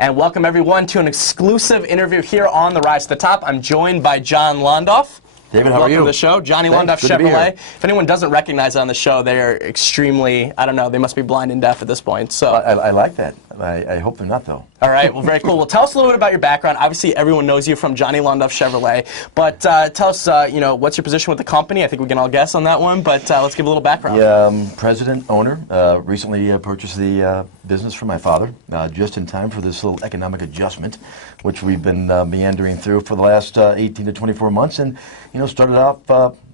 And welcome everyone to an exclusive interview here on The Rise to the Top. I'm joined by John Londoff. David, how are you? Welcome to the show. Johnny Londoff Chevrolet. If anyone doesn't recognize it on the show, they are extremely, I don't know, they must be blind and deaf at this point. So I like that. I hope they're not, though. All right, well, very cool. Well, tell us a little bit about your background. Obviously, everyone knows you from Johnny Londoff Chevrolet, but tell us, you know, what's your position with the company? I think we can all guess on that one, but let's give a little background. Yeah, president, owner. Recently purchased the business from my father, just in time for this little economic adjustment, which we've been meandering through for the last 18 to 24 months, and you know, started off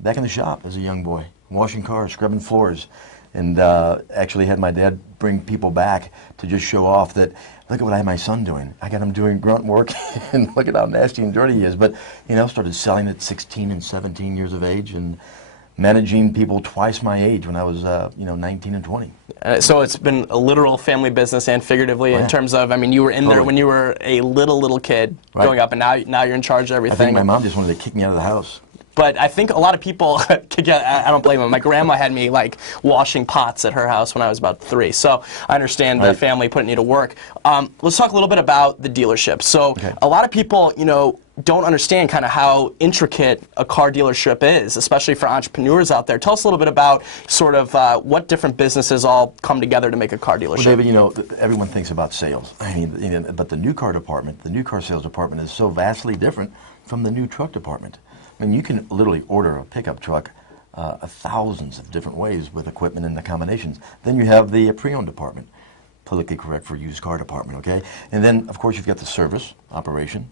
back in the shop as a young boy, washing cars, scrubbing floors, and actually had my dad bring people back to just show off that, look at what I have my son doing. I got him doing grunt work, and look at how nasty and dirty he is. But, you know, started selling at 16 and 17 years of age, and managing people twice my age when I was, you know, 19 and 20. So it's been a literal family business and figuratively in terms of, I mean, you were in there when you were a little kid growing up, and now you're in charge of everything. I think my mom just wanted to kick me out of the house. But I think a lot of people, I don't blame them. My grandma had me like washing pots at her house when I was about 3. So I understand the family putting you to work. Let's talk a little bit about the dealership. So a lot of people, you know, don't understand kind of how intricate a car dealership is, especially for entrepreneurs out there. Tell us a little bit about sort of what different businesses all come together to make a car dealership. Well, David, you know, everyone thinks about sales. I mean, you know, but the new car department, the new car sales department is so vastly different from the new truck department. I mean, you can literally order a pickup truck thousands of different ways with equipment and the combinations. Then you have the pre-owned department, politically correct for used car department, okay? And then, of course, you've got the service operation,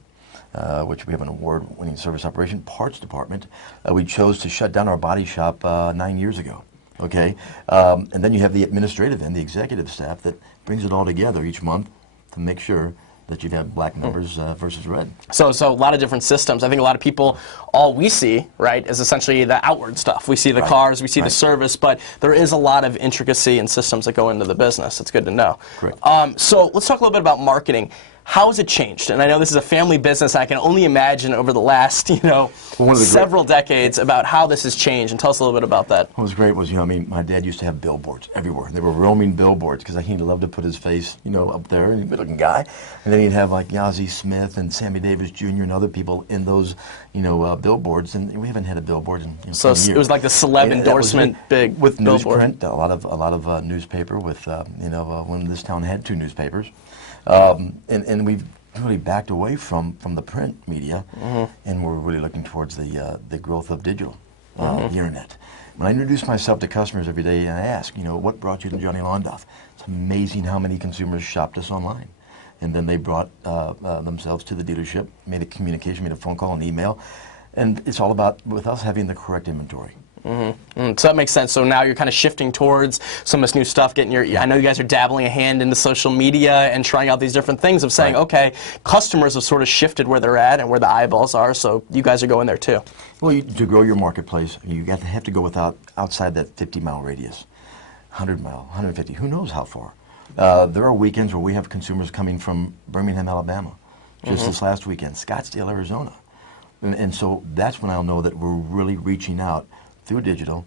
which we have an award-winning service operation, parts department. We chose to shut down our body shop 9 years ago, okay? And then you have the administrative end, the executive staff that brings it all together each month to make sure that you'd have black numbers versus red. So a lot of different systems. I think a lot of people, all we see, right, is essentially the outward stuff. We see the cars, we see the service, but there is a lot of intricacy and systems that go into the business. It's good to know. Correct. So let's talk a little bit about marketing. How has it changed? And I know this is a family business. I can only imagine over the last, you know, several decades about how this has changed. And tell us a little bit about that. What was great was, you know, I mean, my dad used to have billboards everywhere. They were roaming billboards because he loved to put his face, you know, up there, a good-looking guy. And then he'd have like Yazzie Smith and Sammy Davis Jr. and other people in those, you know, billboards. And we haven't had a billboard in 20 years. So it was like the celeb endorsement big with billboard. Newsprint, a lot of newspaper with, you know, when this town had 2 newspapers. And we've really backed away from the print media, and we're really looking towards the growth of digital, the internet. When I introduce myself to customers every day and I ask, you know, what brought you to Johnny Londoff? It's amazing how many consumers shopped us online. And then they brought themselves to the dealership, made a communication, made a phone call, an email, and it's all about, with us, having the correct inventory. So that makes sense. So now you're kind of shifting towards some of this new stuff, getting your, I know you guys are dabbling a hand into social media and trying out these different things of saying, okay, customers have sort of shifted where they're at and where the eyeballs are, so you guys are going there too. Well, to grow your marketplace, you have to go outside that 50-mile radius, 100-mile, 150, who knows how far. There are weekends where we have consumers coming from Birmingham, Alabama, just this last weekend, Scottsdale, Arizona. And so that's when I'll know that we're really reaching out through digital,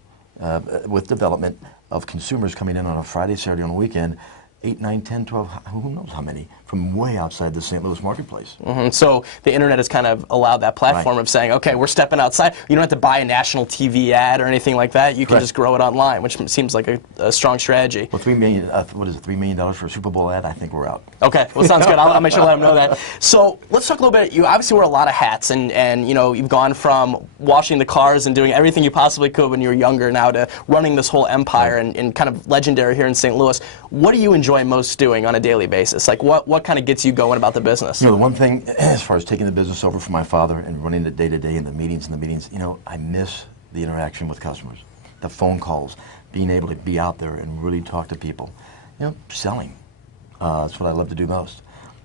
with development of consumers coming in on a Friday, Saturday, on a weekend, 8, 9, 10, 12, who knows how many, from way outside the St. Louis marketplace. So the internet has kind of allowed that platform of saying, okay, we're stepping outside. You don't have to buy a national TV ad or anything like that. You can just grow it online, which seems like a strong strategy. Well, $3 million, what is it, $3 million for a Super Bowl ad? I think we're out. Okay, well, sounds good. I'll make sure to let them know that. So let's talk a little bit. You obviously wear a lot of hats, and you know, you've gone from washing the cars and doing everything you possibly could when you were younger now to running this whole empire and kind of legendary here in St. Louis. What do you enjoy most doing on a daily basis? Like what kind of gets you going about the business? You know, the one thing, as far as taking the business over from my father and running it day to day and the meetings, you know, I miss the interaction with customers, the phone calls, being able to be out there and really talk to people. You know, selling. That's what I love to do most.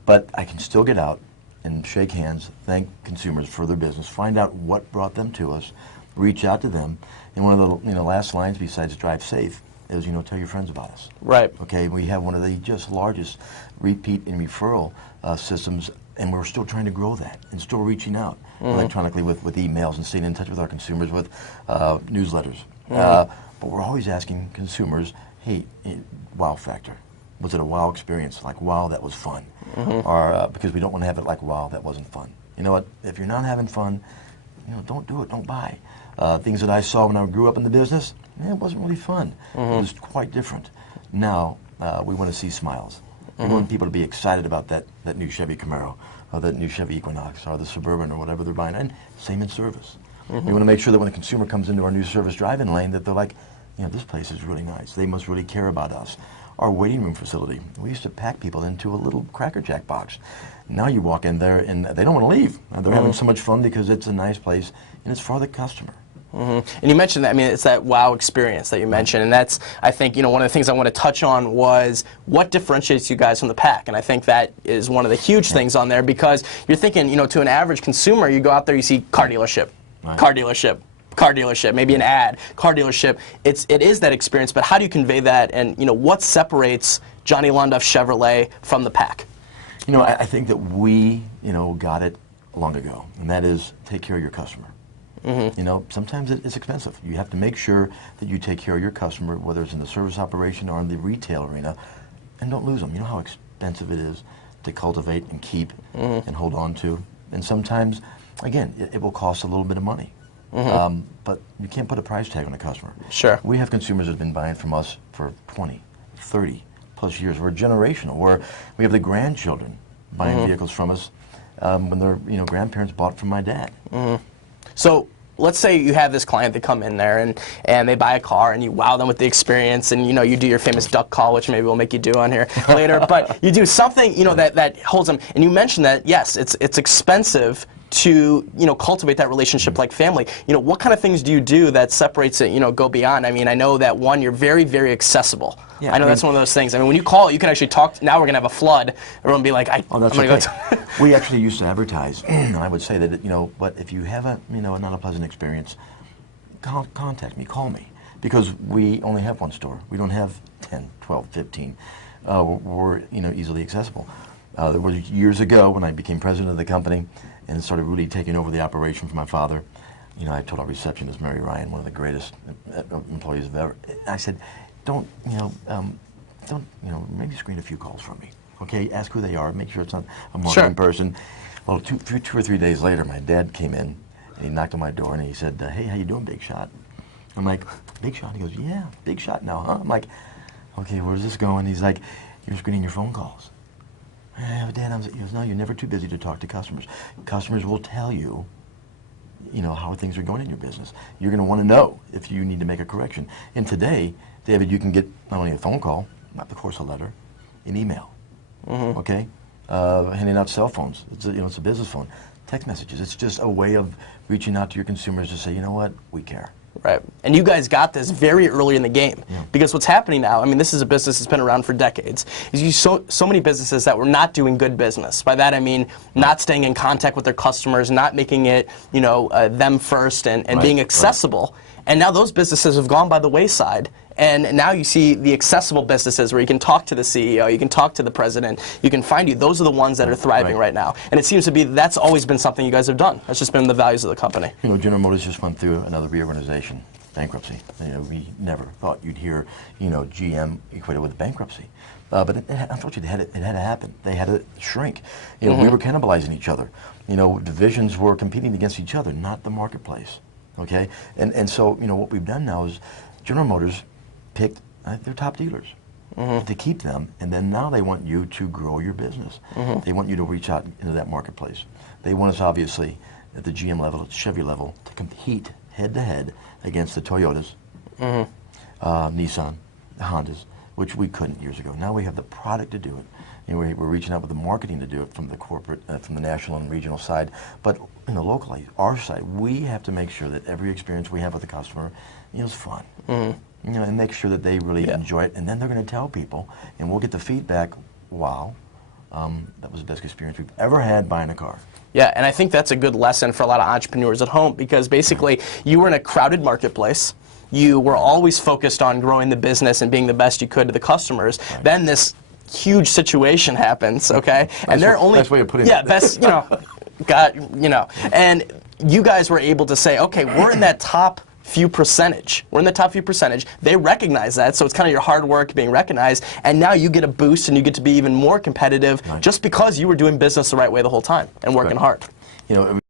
But I can still get out and shake hands, thank consumers for their business, find out what brought them to us, reach out to them, and one of the last lines besides drive safe is, you know, tell your friends about us. Right. Okay, we have one of the just largest repeat and referral systems, and we're still trying to grow that and still reaching out electronically with emails and staying in touch with our consumers with newsletters. But we're always asking consumers, hey, wow factor. Was it a wow experience? Like, wow, that was fun. Or because we don't want to have it like, wow, that wasn't fun. You know what? If you're not having fun, don't do it. Don't buy. Things that I saw when I grew up in the business, it wasn't really fun. It was quite different. Now, we want to see smiles. We want people to be excited about that new Chevy Camaro, or that new Chevy Equinox, or the Suburban, or whatever they're buying. And same in service. We want to make sure that when the consumer comes into our new service drive-in lane, that they're like, this place is really nice. They must really care about us. Our waiting room facility, we used to pack people into a little Cracker Jack box. Now you walk in there and they don't want to leave. They're having so much fun because it's a nice place and it's for the customer. And you mentioned that, I mean, it's that wow experience that you mentioned, and that's, I think, one of the things I want to touch on was what differentiates you guys from the pack, and I think that is one of the huge things on there, because you're thinking, to an average consumer, you go out there, you see car dealership, car dealership, car dealership, maybe an ad, car dealership. It is that experience, but how do you convey that, and what separates Johnny Londoff Chevrolet from the pack? I think that we, got it long ago, and that is take care of your customer. Sometimes it's expensive. You have to make sure that you take care of your customer, whether it's in the service operation or in the retail arena, and don't lose them. You know how expensive it is to cultivate and keep and hold on to. And sometimes, again, it will cost a little bit of money. But you can't put a price tag on a customer. Sure. We have consumers that have been buying from us for 20, 30 plus years. We're generational. We have the grandchildren buying vehicles from us when their grandparents bought from my dad. So let's say you have this client that come in there and they buy a car and you wow them with the experience, and you do your famous duck call, which maybe we'll make you do on here later, but you do something that holds them. And you mentioned that yes, it's expensive to cultivate that relationship like family. What kind of things do you do that separates it, go beyond? I mean, I know that one, you're very, very accessible. Yeah, I know that's one of those things. I mean, when you call, you can actually talk. Now we're going to have a flood. Everyone will be like, I'm that's going okay. to go. We actually used to advertise, and I would say that, but if you have a not a pleasant experience, contact me, call me, because we only have one store. We don't have 10, 12, 15. We're easily accessible. There was years ago when I became president of the company and started really taking over the operation from my father. I told our receptionist, Mary Ryan, one of the greatest employees of ever, I said, don't maybe screen a few calls from me. Okay, ask who they are, make sure it's not a marketing person. Well, two or three days later, my dad came in and he knocked on my door and he said, hey, how you doing, Big Shot? I'm like, Big Shot? He goes, yeah, Big Shot now, huh? I'm like, okay, where's this going? He's like, you're screening your phone calls. Dad, he goes, no, you're never too busy to talk to customers. Customers will tell you, how things are going in your business. You're going to want to know if you need to make a correction. And today, David, you can get not only a phone call, not of course a letter, an email, okay? Handing out cell phones. It's a business phone. Text messages. It's just a way of reaching out to your consumers to say, you know what, we care. Right. And you guys got this very early in the game. Yeah. Because what's happening now, I mean, this is a business that's been around for decades, is you so many businesses that were not doing good business. By that I mean not staying in contact with their customers, not making it, them first and being accessible. Right. And now those businesses have gone by the wayside. And now you see the accessible businesses where you can talk to the CEO, you can talk to the president, you can find you. Those are the ones that are thriving right now. And it seems to be that's always been something you guys have done. That's just been the values of the company. General Motors just went through another reorganization, bankruptcy. We never thought you'd hear, GM equated with bankruptcy. But unfortunately, it had to happen. They had to shrink. We were cannibalizing each other. Divisions were competing against each other, not the marketplace. Okay? And so, what we've done now is General Motors picked their top dealers to keep them, and then now they want you to grow your business. They want you to reach out into that marketplace. They want us, obviously, at the GM level, at the Chevy level, to compete head-to-head against the Toyotas, Nissan, the Hondas, which we couldn't years ago. Now we have the product to do it. We're reaching out with the marketing to do it from the corporate, from the national and regional side. But locally, our side, we have to make sure that every experience we have with the customer is fun. And make sure that they really enjoy it. And then they're going to tell people, and we'll get the feedback, wow, that was the best experience we've ever had buying a car. Yeah, and I think that's a good lesson for a lot of entrepreneurs at home, because basically you were in a crowded marketplace. You were always focused on growing the business and being the best you could to the customers. Right. Then this huge situation happens, okay? And they're only... Best way of putting it. Best, and you guys were able to say, okay, we're in that top few percentage. We're in the top few percentage. They recognize that, so it's kind of your hard work being recognized, and now you get a boost and you get to be even more competitive just because you were doing business the right way the whole time and working hard. You know,